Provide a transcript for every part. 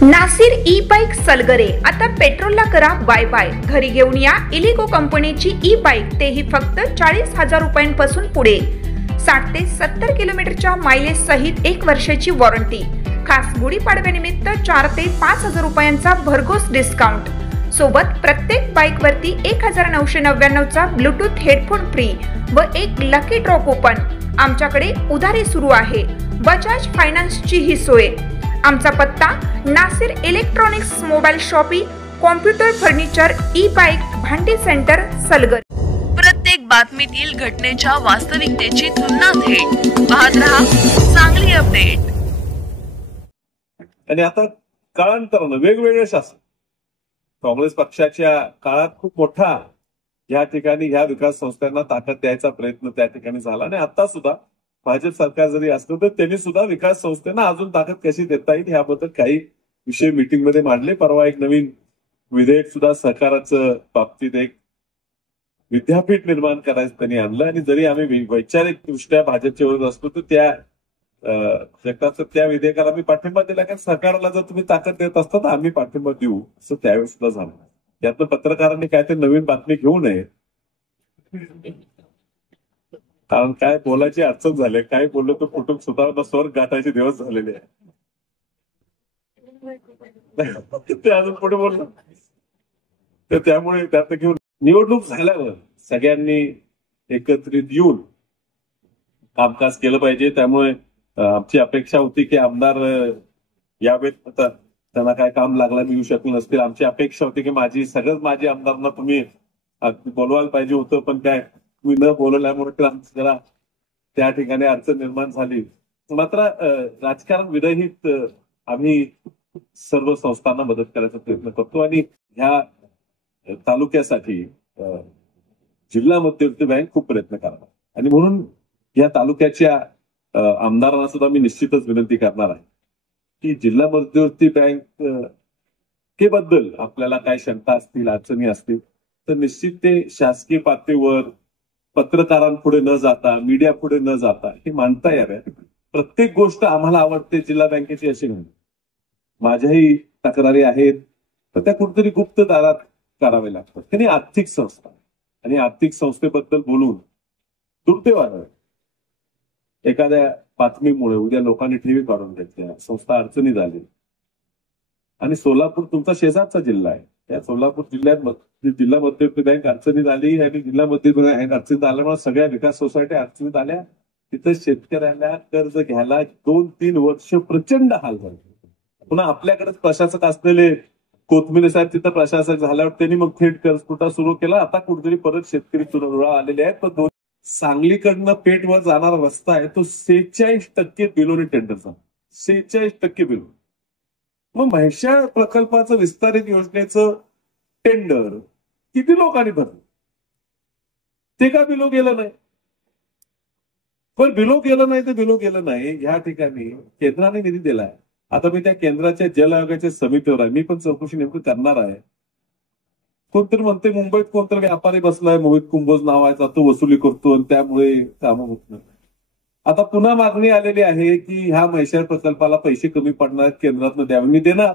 Nasir e bike Salgare, आता पेट्रोलला करा bye bye. घरी घेऊन या इलिगो कंपनीची ई बाईक, तेही फक्त 40,000 रुपयांपासून पुढे। 60 ते 70 किलोमीटरच्या मायलेज सहित 1 वर्षाची वॉरंटी। खास गुढीपाडव्यानिमित्त 4 ते 5,000 रुपयांचा भरघोस डिस्काउंट। सोबत प्रत्येक बाईक वरती 1999 चा ब्लूटूथ हेडफोन फ्री व एक लकी ड्रॉ कूपन। आमच्याकडे उधारी सुरू आहे। बजाज फायनान्सची ही सोय। आमचा पत्ता Nasir electronics mobile shoppe, computer furniture, e bike, भांडी सेंटर, सलगर। प्रत्येक बातमीतील घटनेच्या वास्तविकतेची तुलना थेट पाहत रहा चांगली अपडेट। आणि आता काळांतरानं वेगवेगळे शासन काँग्रेस पक्षाच्या काळात खूप मोठा या ठिकाणी ह्या विकास संस्थांना ताकद द्यायचा प्रयत्न त्या ठिकाणी झाला आणि आता सुद्धा भाजप सरकार जरी असलं तर त्यांनी सुद्धा विकास संस्थांना अजून ताकद कशी देता येईल याबद्दल काही विषय मीटिंगमध्ये मांडले। परवा एक नवीन विधेयक सुद्धा सरकारचं बाबतीत एक विद्यापीठ निर्माण करायचं त्यांनी आणलं आणि जरी आम्ही वैचारिक दृष्ट्या भाजपच्या विरोधात असतो तर त्या विधेयकाला आम्ही पाठिंबा दिला, कारण सरकारला जर तुम्ही ताकद देत असता तर आम्ही पाठिंबा देऊ, असं त्यावेळेस सुद्धा झालं। यातनं पत्रकारांनी काय ते नवीन बातमी घेऊ नये, कारण काय बोलायची अडचण झाली, काय बोललो तर कुटुंब सुधारणा स्वर्ग गाठायचे दिवस झालेले आहे। ते अजून पुढे बोललो तर त्यामुळे त्यात घेऊन निवडणूक झाल्यावर सगळ्यांनी एकत्रित येऊन कामकाज केलं पाहिजे। त्यामुळे आमची अपेक्षा होती की आमदार यावेळेस आता त्यांना काय काम लागलं येऊ शकले नसतील। आमची अपेक्षा होती की सगळंच माझी आमदारांना तुम्ही बोलवायला पाहिजे होतं, पण काय तुम्ही न बोलवल्यामुळे जरा त्या ठिकाणी अडचण निर्माण झाली। मात्र राजकारण विरहित आम्ही सर्व संस्थांना मदत करायचा प्रयत्न करतो आणि ह्या तालुक्यासाठी जिल्हा मध्यवर्ती बँक खूप प्रयत्न करणार आणि म्हणून या तालुक्याच्या आमदारांना सुद्धा मी निश्चितच विनंती करणार आहे की जिल्हा मध्यवर्ती बँक बद्दल आपल्याला काय शंका असतील, अडचणी असतील तर निश्चित ते शासकीय पातळीवर पत्रकारांपुढे न जाता, मीडिया पुढे न जाता हे मांडता यावे। प्रत्येक गोष्ट आम्हाला आवडते जिल्हा बँकेची अशी नाही, माझ्याही तक्रारी आहेत तर त्या कुठेतरी गुप्त दारात करावे लागतात। त्यांनी आर्थिक संस्था आणि आर्थिक संस्थेबद्दल बोलून दुर्दैव आहे एखाद्या बातमीमुळे उद्या लोकांनी ठेवी काढून घेतल्या, संस्था अडचणी झाली आणि सोलापूर तुमचा शेजारचा जिल्हा आहे, त्या सोलापूर जिल्ह्यात जिल्हा मध्यवर्ती बँक अडचणीत आली आणि जिल्हा मध्यवर्ती बँक अडचणीत आल्यामुळे सगळ्या विकास सोसायटी अडचणीत आल्या। तिथं शेतकऱ्याला कर्ज घ्यायला 2-3 वर्ष प्रचंड हाल झाले। पुन्हा आपल्याकडेच प्रशासक असलेले कोथमिरे साहेब तिथं प्रशासक झाल्यावर त्यांनी मग थेट कर्जपुरवठा सुरू केला। आता कुठेतरी परत शेतकरी चुरळा आलेले आहेत। तर सांगलीकडनं पेठवर जाणारा रस्ता आहे तो 46% बिलोनी टेंडरचा, 46% बिलो। मग म्हैसाळ प्रकल्पाचं विस्तारित योजनेचं टेंडर किती लोकांनी भरलं, ते का बिलो गेलं नाही? पण बिलो गेलं नाही ह्या ठिकाणी केंद्राने निधी दिलाय। आता मी त्या केंद्राच्या जल आयोगाच्या समितीवर आहे, मी पण चौकशी नेमकं करणार आहे। कोणतरी म्हणते मुंबईत कोणतरी व्यापारी बसलाय मोहित कुंभोज नावाचा, तो वसुली करतो आणि त्यामुळे कामं होत नाही। आता पुन्हा मागणी आलेली आहे की ह्या म्हैसाळ प्रकल्पाला पैसे कमी पडणार, केंद्रातनं द्यावे। मी देणार,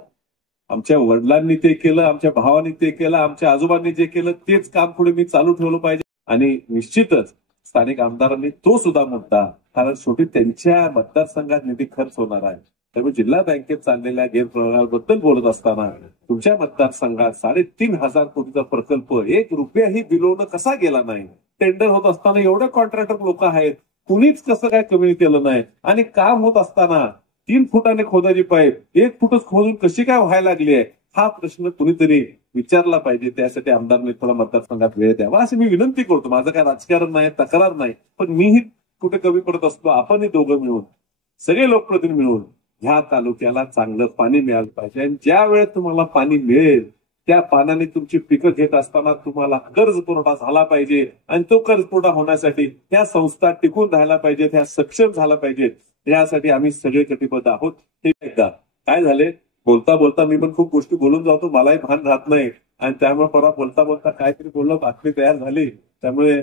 आमच्या वडिलांनी ते केलं, आमच्या भावांनी ते केलं, आमच्या आजोबांनी जे केलं तेच काम पुढे मी चालू ठेवलं पाहिजे। आणि निश्चितच स्थानिक आमदारांनी तो सुद्धा मुद्दा, कारण शेवटी त्यांच्या मतदारसंघात निधी खर्च होणार आहे, त्यामुळे जिल्हा बँकेत चाललेल्या गैरप्रकाराबद्दल बोलत असताना तुमच्या मतदारसंघात 3,500 कोटीचा प्रकल्प 1 रुपयाही बिलोनं कसा गेला नाही? टेंडर होत असताना एवढे कॉन्ट्रॅक्टर लोक आहेत, कुणीच कसं काय कमी केलं नाही? आणि काम होत असताना 3 फुटाने खोदायची पाईप 1 फुटच खोदून कशी काय व्हायला लागली आहे, हा प्रश्न कुणीतरी विचारला पाहिजे। त्यासाठी आमदारांनी थोडा मतदारसंघात वेळ द्यावा अशी मी विनंती करतो। माझं काय राजकारण नाही, तक्रार नाही, पण मीही कुठे कमी पडत असतो। आपणही दोघं मिळून, सगळे लोकप्रतिनिधी मिळून ह्या तालुक्याला चांगलं पाणी मिळालं पाहिजे आणि ज्या वेळेस तुम्हाला पाणी मिळेल त्या पाण्याने तुमची पिकं घेत असताना तुम्हाला कर्ज पुरवठा झाला पाहिजे आणि तो कर्ज पुरवठा होण्यासाठी त्या संस्था टिकून राहायला पाहिजेत, ह्या सक्षम झाला पाहिजेत। यासाठी आम्ही सगळे कटिबद्ध आहोत। हे एकदा काय झाले, बोलता बोलता मी पण खूप गोष्टी बोलून जातो, मलाही भान राहत नाही आणि त्यामुळे परवा बोलता बोलता काहीतरी बोललो, बातमी तयार झाली, त्यामुळे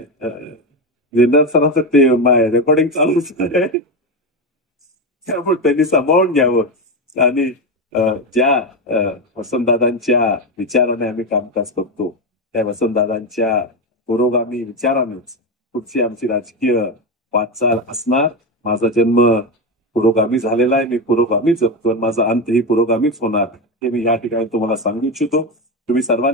जनरल सरांचं ते रेकॉर्डिंग चालूच आहे, त्यामुळे त्यांनी सांभाळून घ्यावं आणि ज्या वसंतदादांच्या विचाराने आम्ही कामकाज करतो त्या वसंतदादांच्या पुरोगामी विचारानेच पुढची आमची राजकीय वाटचाल असणार. माझा जन्म पुरोगामी झालेला आहे, मी पुरोगामी जगतो, माझा अंतही पुरोगामीच होणार हे मी या ठिकाणी तुम्हाला सांगू इच्छितो. तुम्ही सर्वांनी